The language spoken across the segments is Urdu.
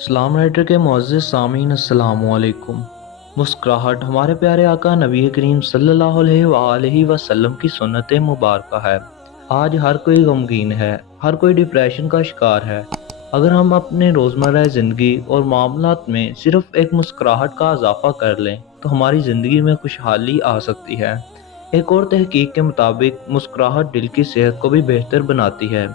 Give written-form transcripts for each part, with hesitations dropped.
اسلام رائٹر کے معزز سامعین السلام علیکم۔ مسکراہٹ ہمارے پیارے آقا نبی کریم صلی اللہ علیہ وآلہ وسلم کی سنت مبارکہ ہے۔ آج ہر کوئی غمگین ہے، ہر کوئی ڈپریشن کا شکار ہے۔ اگر ہم اپنے روزمرہ زندگی اور معاملات میں صرف ایک مسکراہٹ کا اضافہ کر لیں تو ہماری زندگی میں خوشحالی آ سکتی ہے۔ ایک اور تحقیق کے مطابق مسکراہٹ دل کی صحت کو بھی بہتر بناتی ہے،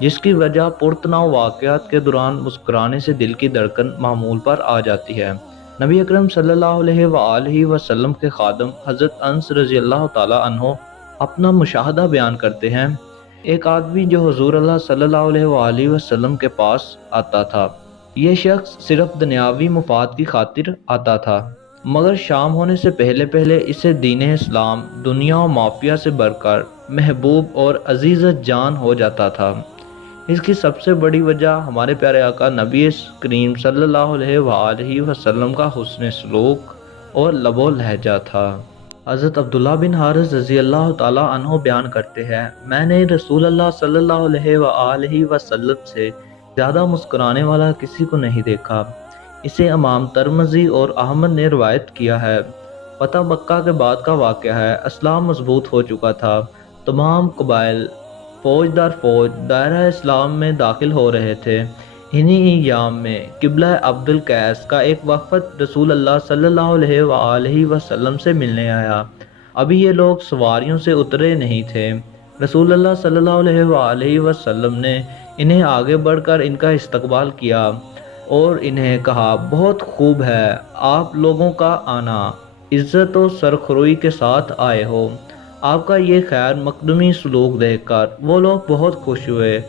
جس کی وجہ پرتناؤ واقعات کے دوران مسکرانے سے دل کی دھڑکن معمول پر آ جاتی ہے۔ نبی اکرم صلی اللہ علیہ وآلہ وسلم کے خادم حضرت انس رضی اللہ تعالی عنہ اپنا مشاہدہ بیان کرتے ہیں۔ ایک آدمی جو حضور اللہ صلی اللہ علیہ وآلہ وسلم کے پاس آتا تھا، یہ شخص صرف دنیاوی مفاد کی خاطر آتا تھا، مگر شام ہونے سے پہلے پہلے اسے دین اسلام دنیا و مافیہ سے بڑھ کر محبوب اور عزیز جان ہو جاتا تھا۔ اس کی سب سے بڑی وجہ ہمارے پیارے آقا نبی کریم صلی اللہ علیہ وآلہ وسلم کا حسن سلوک اور لب و لہجہ تھا۔ حضرت عبداللہ بن حارث رضی اللہ تعالیٰ عنہ بیان کرتے ہیں، میں نے رسول اللہ صلی اللہ علیہ وآلہ وسلم سے زیادہ مسکرانے والا کسی کو نہیں دیکھا۔ اسے امام ترمذی اور احمد نے روایت کیا ہے۔ فتح مکہ کے بعد کا واقعہ ہے۔ اسلام مضبوط ہو چکا تھا۔ تمام قبائل فوج در فوج دائرہ اسلام میں داخل ہو رہے تھے۔ انہی ایام میں قبلہ عبد القیس کا ایک وفد رسول اللہ صلی اللہ علیہ وآلہ وسلم سے ملنے آیا۔ ابھی یہ لوگ سواریوں سے اترے نہیں تھے۔ رسول اللہ صلی اللہ علیہ وآلہ وسلم نے انہیں آگے بڑھ کر ان کا استقبال کیا اور انہیں کہا، بہت خوب ہے آپ لوگوں کا آنا، عزت و سرخروئی کے ساتھ آئے ہو۔ آپ کا یہ خیر مقدمی سلوک دیکھ کر وہ لوگ بہت خوش ہوئے۔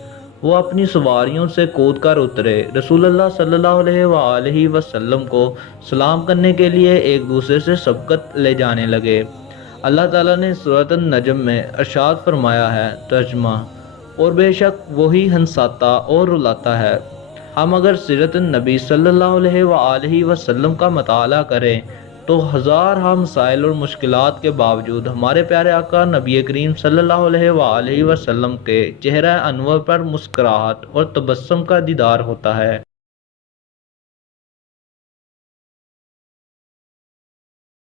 وہ اپنی سواریوں سے کود کر اترے، رسول اللہ صلی اللہ علیہ وآلہ وسلم کو سلام کرنے کے لیے ایک دوسرے سے سبقت لے جانے لگے۔ اللہ تعالیٰ نے سورۃ النجم میں ارشاد فرمایا ہے، ترجمہ، اور بے شک وہی ہنساتا اور رلاتا ہے۔ ہم اگر سیرت النبی صلی اللہ علیہ وآلہ وسلم کا مطالعہ کریں تو ہزارہ مسائل اور مشکلات کے باوجود ہمارے پیارے آقا نبی کریم صلی اللہ علیہ وآلہ وسلم کے چہرہ انور پر مسکراہٹ اور تبسم کا دیدار ہوتا ہے۔